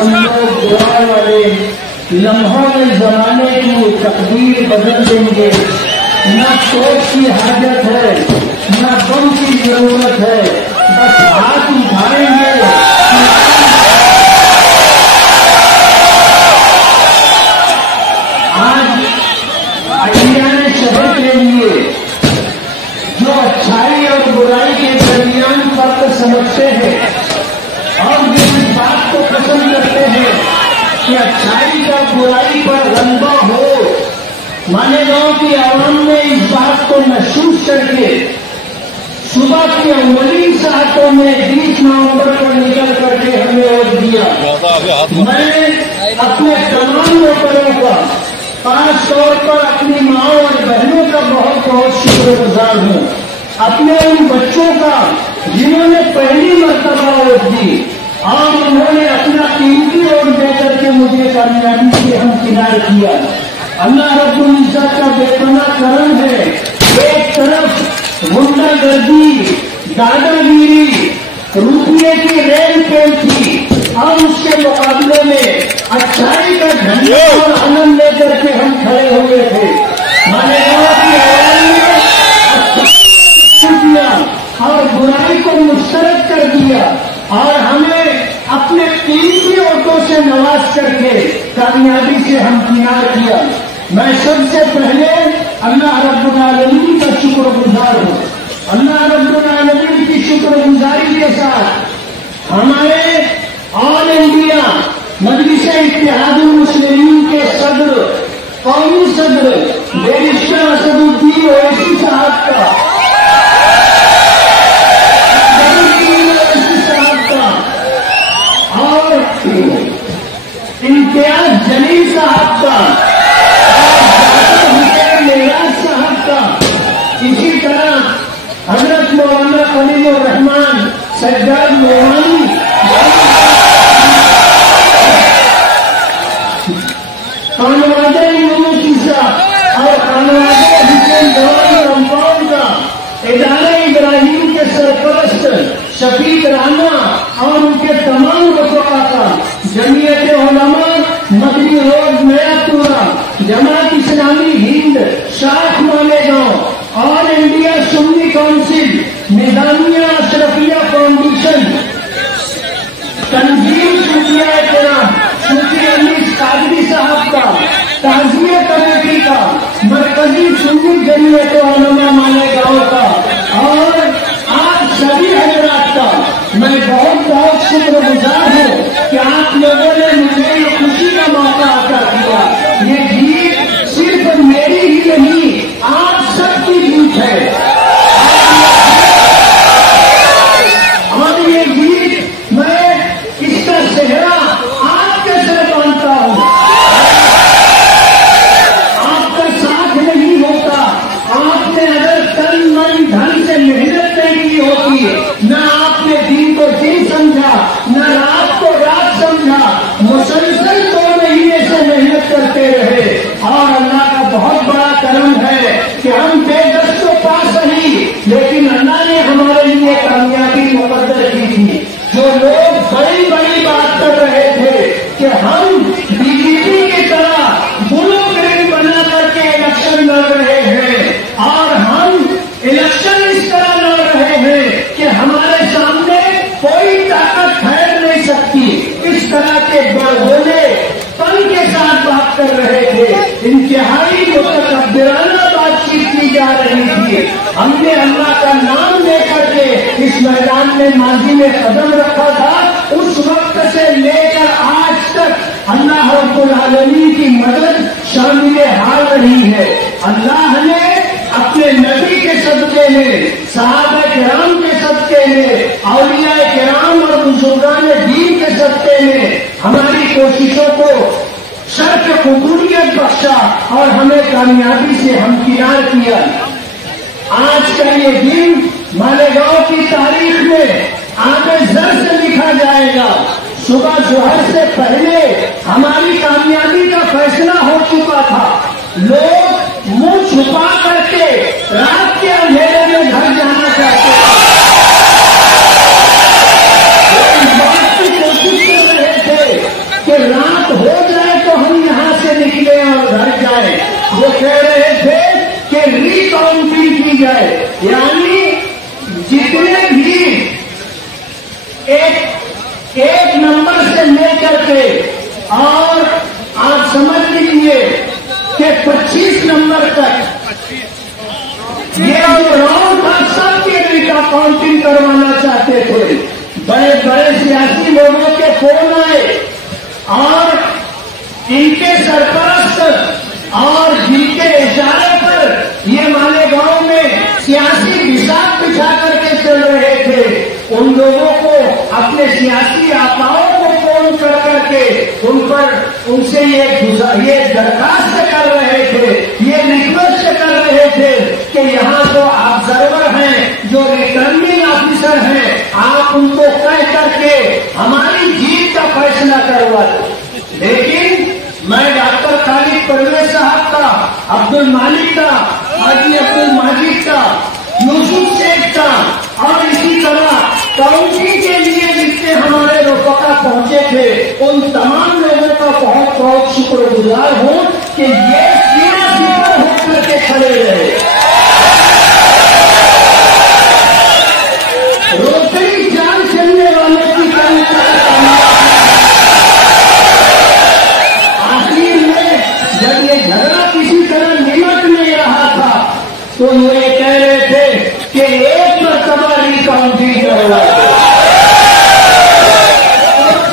بندوں دعا والے لمحوں میں زمانے کی تقدیر بدل دیں گے. نہ سوچ کی حاجت ہے نہ غم کی ضرورت ہے, بس ہاتھ اٹھائیں گے. آج اٹھیانے شہر کے لیے جو اچھائی اور برائی کے درمیان فرق سمجھتے ہیں اور جو اس بات کو پسند کرتے ہیں کہ اچھائی کا برائی پر غلبہ ہو, مالیگاؤں کی عوام نے اس بات کو محسوس کر کے صبح کی اولین ساعتوں میں 20 نومبر پر نکل کر کے ہمیں ووٹ دیا. میں اپنے تمام ووٹروں کا, خاص طور پر اپنی ماں اور بہنوں کا بہت بہت شکر گزار ہوں. اپنے ان بچوں کا جنہوں نے پہلی مرتبہ ووٹ دی اور انہوں نے اپنا قیمتی ووٹ دے کر کے مجھے کامیابی سے ہمکنار کیا. اللہ رب العزت کا بے پناہ کرم ہے. ایک طرف غنڈہ گردی, دادا گیری, روپیے کی ریل پھیل تھی اور اس کے مقابلے میں اچھائی کا جھنڈا اور علم لے کر کے ہم کھڑے ہوئے تھے. مالیگاؤں کی عوام نے کیا اور برائی کو مسترد کر دیا اور ہمیں اپنے قیمتی ووٹوں سے نواز کر کے کامیابی سے ہمکنار کیا. میں سب سے پہلے اللہ رب العالمین کا شکر گزار ہوں. اللہ رب العالمین کی شکر گزاری کے ساتھ ہمارے آل انڈیا مجلس اتحاد المسلمین کے صدر, قومی صدر بیرسٹر اسد الدین اویسی صاحب کا اور امتیاز جلیل صاحب کا, معراج صاحب کا, اسی طرح حضرت مولانا خلیل الرحمان سجاد موہانی, خانوادہ یونیسا اور خانوادہ حسین جوان کمپاؤنڈ کا, ادارہ ابراہیم کے سرپرست شفیق رانا اور ان کے تمام رفقا کا, جمعیت علماء مدنی روڈ نیا پورا, جماعت اسلامی ہند شاخ مالیگاؤں, آل انڈیا سنی کونسل, نظامیہ اشرفیہ فاؤنڈیشن, تنظیم صوفیہ کرام, صوفی انیس قادری صاحب کا, تعزیہ کمیٹی کا, مرکزی سنی جمعیت علماء مالیگاؤں کا اور آپ سبھی حضرات کا میں بہت بہت شکر گزار ہوں کہ آپ لوگوں نے مجھے یہ خوشی کا موقع عطا کیا. یہ جیت صرف میری ہی نہیں, آپ سب کی جیت ہے اور یہ جیت میں اس کا صحرا آپ کے سر مانتا ہوں. آپ کا ساتھ نہیں ہوتا, آپ نے اگر تن من دھن سے محنت نہیں کی ہوتی, نہ آپ نے دن کو دن سمجھا نہ رات کو رات سمجھا, مسلسل 2 مہینے سے محنت کرتے رہے اور اللہ کا بہت بڑا کرم ہے کہ ہم بے دست و پا سہی, لیکن اللہ نے ہمارے لیے کامیابی مقدر کی تھی. جو لوگ بڑی بڑی بات کر رہے تھے کہ ہم بی جے پی کی طرح بلو گرین بنا کر کے الیکشن لڑ رہے ہیں اور ہم الیکشن اس طرح لڑ رہے ہیں کہ ہمارے سامنے کوئی طاقت ٹھہر نہیں سکتی, اس طرح کے بڑبولے پن کے ساتھ بات کر رہے تھے. انتہائی متکبرانہ بات چیت کی جا رہی تھی. ہم نے اللہ کا نام لے کر کے اس میدان میں ماضی میں قدم رکھا تھا. اس وقت سے لے کر آج تک اللہ رب العالمین کی مدد شامل حال رہی ہے. اللہ نے اپنے نبی کے صدقے میں, صحابہ کرام کے صدقے میں, اولیاء کرام اور بزرگان دین کے صدقے میں ہماری کوششوں کو شرف قبولیت بخشا اور ہمیں کامیابی سے ہمکنار کیا. آج کا یہ دن مالیگاؤں کی تاریخ میں آب زر سے لکھا جائے گا. صبح ظہر سے پہلے ہماری کامیابی کا فیصلہ ہو چکا تھا. لوگ منہ چھپا کر کے رات کے اندھیرے میں گھر جانا چاہتے ہیں. اس بات کی کوشش کر رہے تھے जाए। वो कह रहे थे कि रिकाउंटिंग की जाए, यानी जितने भी एक नंबर से लेकर के और आप समझ लीजिए कि 25 नंबर तक ये जो राउंड था सबके रिकाउंटिंग करवाना चाहते थे। बड़े बड़े सियासी लोगों के फोन आए और इनके सरपरस्त और जिनके इशारे पर ये मालेगांव में सियासी हिसाब बिछा करके चल रहे थे, उन लोगों को अपने सियासी आकाओं को फोन कर करके उनसे ये दरखास्त कर रहे थे, ये रिक्वेस्ट कर रहे थे कि यहाँ तो ऑब्जर्वर हैं, जो रिटर्निंग ऑफिसर हैं, आप उनको कह करके हमारी जीत का फैसला करवा दो। लेकिन मैं डॉक्टर खालिद परवेज साहब का, अब्दुल मालिक का, हाजी अब्दुल माजिद का, यूसुफ शेख का और इसी तरह काउंटी के लिए जितने हमारे रफका पहुंचे थे, उन तमाम लोगों का बहुत बहुत शुक्रगुजार हूं कि ये सीना सीधा होकर के खड़े रहे। रोटरी जान चलने वालों की आखिर में जब ये झगड़ा किसी तरह निमट नहीं रहा था तो ये कह रहे थे कि एक मरतबा रिकाउंटिंग करवा,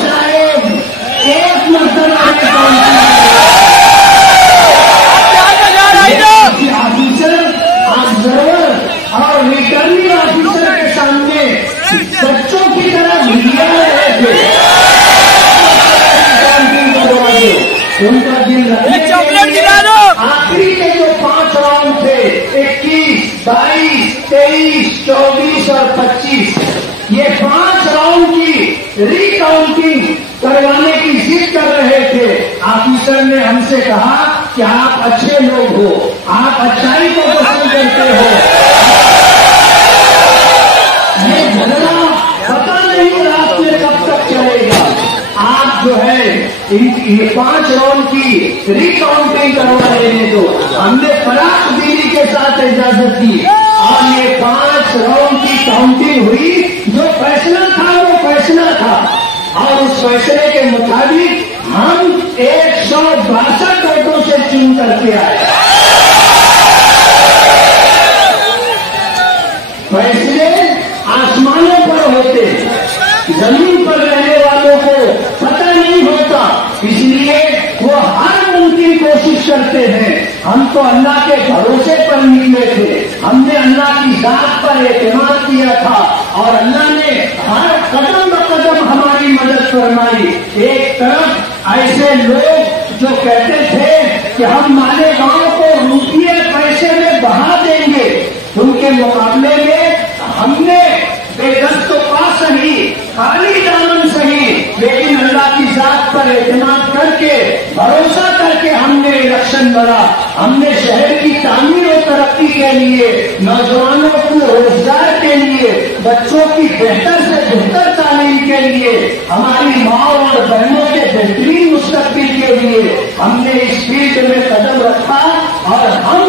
शायद एक मरतबा रिकाउंटिंग ऑफिसर, ऑब्जर्वर और रिटर्निंग ऑफिसर के सामने बच्चों की तरह मीडिया रहे थे। उनका दिल आखिरी के जो 5 राउंड थे, 21, 22, 23, 24 और 25, ये 5 राउंड की रिकाउंटिंग करवाने की जिद कर रहे थे। ऑफिसर ने हमसे कहा कि आप अच्छे लोग हो, आप अच्छाई को पसंद करते हो, ये झगड़ा पता नहीं रात में कब तक चलेगा, आप जो है ये 5 राउंड की रिकाउंटिंग करवा लेने दो। हमने फराक दिली के साथ इजाजत दी और ये 5 राउंड की काउंटिंग हुई। जो फैसला था वो फैसला था और उस फैसले के मुताबिक हम 162 वोटों से चुन करके आए। फैसले आसमानों पर होते, जमीन पर रहने वालों को पता नहीं होता, इसलिए वो हर मुमकिन कोशिश करते हैं। हम तो अल्लाह के भरोसे पर निकले थे, हमने अल्लाह की जात पर एतमाद किया था और अल्लाह ने हर कदम ब कदम हमारी मदद फरमाई। एक तरफ ऐसे लोग जो कहते थे कि हम मालेगांव को रुपये पैसे में बहा देंगे, उनके मुकाबले में हमने बेदस्त तो पा सही, खाली दामन सही, लेकिन अल्लाह की जात पर एतमाद करके, भरोसा करके हमने इलेक्शन लड़ा। हमने शहर की तामीर और तरक्की के लिए, नौजवानों को रोजगार के लिए, बच्चों की बेहतर से बेहतर तालीम के लिए, हमारी माँ और बहनों के बेहतरीन मुस्तकबिल के लिए हमने इस फील्ड में कदम रखा और हम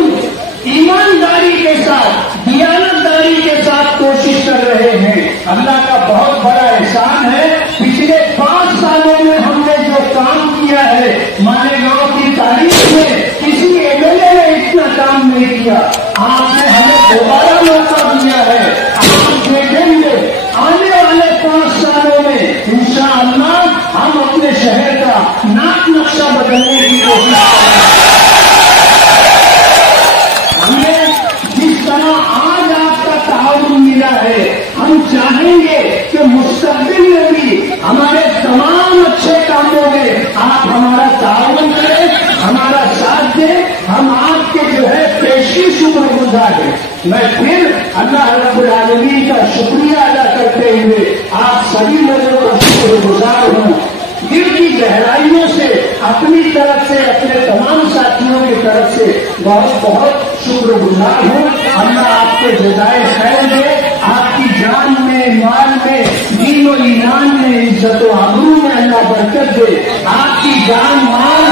ईमानदारी के साथ, दियानतदारी के साथ कोशिश कर रहे हैं। अल्लाह का बहुत बड़ा एहसान है, पिछले 5 सालों में हमने जो काम किया है, मालेगांव की तारीख में किसी एमएलए ने इतना काम नहीं किया। आपने हमें दोबारा मौका दिया है, आप देखेंगे आने वाले 5 सालों में इंशाअल्लाह हम अपने शहर का नाक नक्शा बदलने की कोशिश करेंगे। हमें जिस तरह आज आपका ताउन मिला है, हम चाहेंगे कि मुस्तकबिल में भी हमारे तमाम अच्छे कामों में आप हमारा ताउन करें, हमारा साथ दें। हम आपके जो है पेशी शुक्रगुजार हैं। मैं फिर अल्लाह रब्बुल आलमीन का शुक्रिया अदा करते हुए आप सभी लोगों का शुक्रगुजार हूँ। दिल की गहराइयों से अपनी तरफ से, अपने तमाम साथियों की तरफ से बहुत बहुत शुक्रगुजार हूँ। अल्लाह आपको जज़ाए खैर दे, आपकी जान में, माल में, दीन और ईमान में, इज्जत और आबरू में अल्लाह बरकत दे। आपकी जान, माल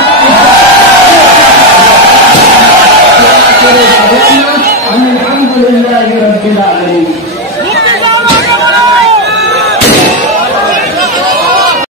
للہ رب العالمین.